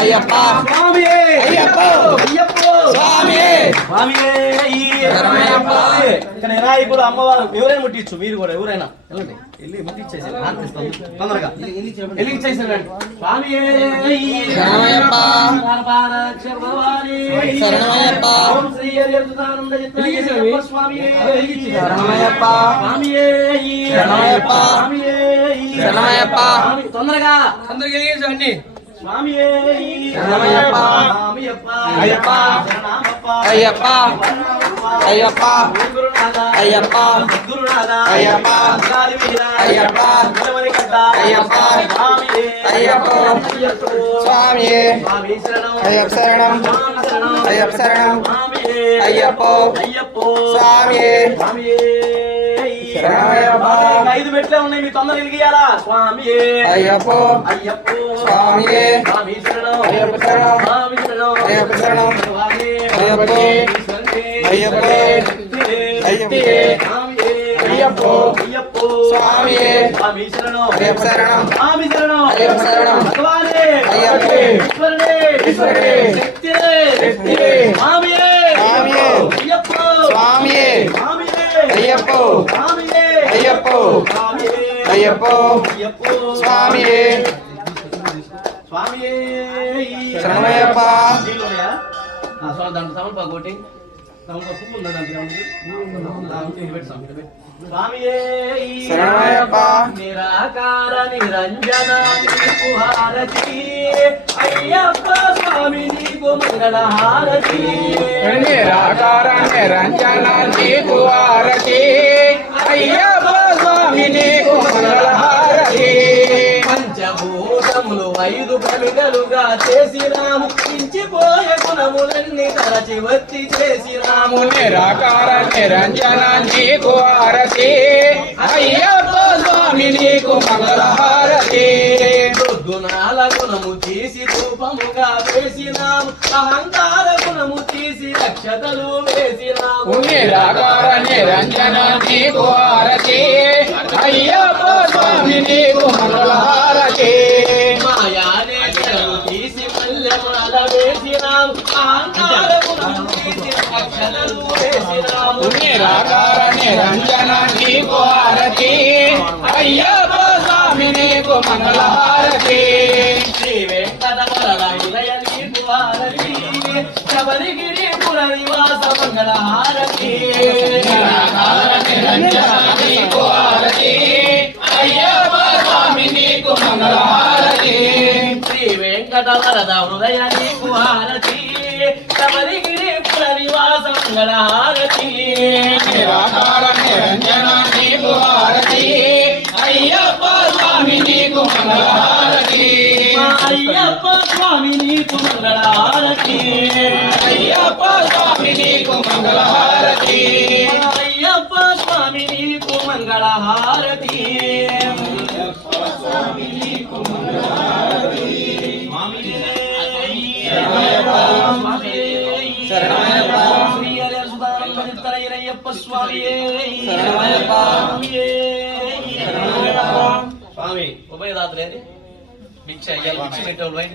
అయ్యప్ప స్వామి అయ్యప్ప అయ్యప్ప స్వామి స్వామి శరణమయ్యప్ప. ఇక్కడ వినాయకుడు అమ్మవారు ఎవరైనా ముట్టించు మీరు కూడా ఎవరైనా వెళ్ళండి వెళ్ళి ముట్టించేసారు తొందరగా వెలిగించేసారు స్వామి శరణమయ్యప్ప శరణమయ్యప్ప శరణమయ్యప్ప శరణమయ్యప్ప శరణమయ్యప్ప తొందరగా వెలిగించండి స్వామి శరణమయ్యప్ప అయ్యప్ప అయ్యప్ప అయ్యప్ప అయ్యప్ప అయ్యప్ప అయ్యప్ప అయ్యప్ప అయ్యప్ప స్వామి అయ్యప్ప శరణం అయ్యప్ప శరణం అయ్యప్ప స్వామి శరణమయ్యప్ప. 5 మెట్లే ఉన్నాయి మీ తొందర వెలిగియాలా స్వామి అయ్యప్ప అయ్యప్ప స్వామి స్వామి శరణం అయ్యప్ప శరణం స్వామి శరణం అయ్యప్ప శరణం అయ్యప్ప అయ్యప్ప అయ్యప్ప అయ్యప్ప స్వామి స్వామి శరణం అయ్యప్ప శరణం స్వామి శరణం అయ్యప్ప శరణం భగవానే అయ్యప్ప ఈశ్వరుడే ఈశ్వరుడే శక్తియే శక్తియే స్వామియే స్వామియే అయ్యప్ప స్వామియే స్వామియే అయ్యప్ప స్వామియే అయ్యప్ప స్వామియే అయ్యప్ప అయ్యప్ప స్వామియే స్వామియే శరణమయ్యప్ప. నీళ్ళున్నాయా? స్వామి దాంట్లో తమలపాకు ఒకటి తమలపాకు పువ్వు ఉందా దాంట్లో స్వామియే శరణమయ్యప్ప నిరాకార నిరంజన నీకు హారతి అయ్యప్ప స్వామి నీకు మంగళ హారతి నిరాకార నిరంజన నీకు హారతి అయ్యప్ప స్వామి నీకు మంగళహారతి. పంచభూతములు 5 పలుగలుగా చేసినాము మించిపోయే గుణములన్నీ తరచి వచ్చి చేసినాము నిరాకార నిరంజన నీకు హారతి అయ్యప్ప స్వామి నీకు మంగళహారతి. గుణాల గుణము తీసి రూపముగా వేసినాము అహంకార గుణము తీసి అక్షతలు వేసినాము నిరాకార నిరంజన నీకు హారతి అయ్యప్ప స్వామి నీకు మంగళహారతి. మాయానే జడలు తీసి మల్లెమాల వేసినాము అహంకార గుణము తీసి అక్షతలు వేసినాము నిరాకార నిరంజన నీకు హారతి అయ్యప్ప స్వామి నీకు మంగళహారతి. శ్రీ వెంకటవరద హృదయ నీకు హారతి శబరిగిరి పుర నివాస మంగళ హారతి నిరాకార నిరంజన నీకు హారతి అయ్యప్ప స్వామి నీకు మంగళహారతి. శ్రీ వెంకటవరద హృదయ నీకు హారతి శబరిగిరి పుర నివాస మంగళ హారతి నిరాకార నిరంజన నీకు హారతి అయ్యప్ప స్వామి నీకు మంగళహారతి. అయ్యప్ప స్వామి నీకు మంగళ హారతి అయ్యప్ప స్వామి నీకు మంగళహారతి. అయ్యప్ప స్వామి నీకు మంగళ హారతి శరణమయ్యప్ప. శ్రీ హరి సుధానంద ఈరయ్యప్ప స్వామియే శరణమయ్యప్ప. స్వామి ఉభయదాతలేని భిక్ష అయ్యాలి భిక్ష పెట్టేవాళ్ళు బయట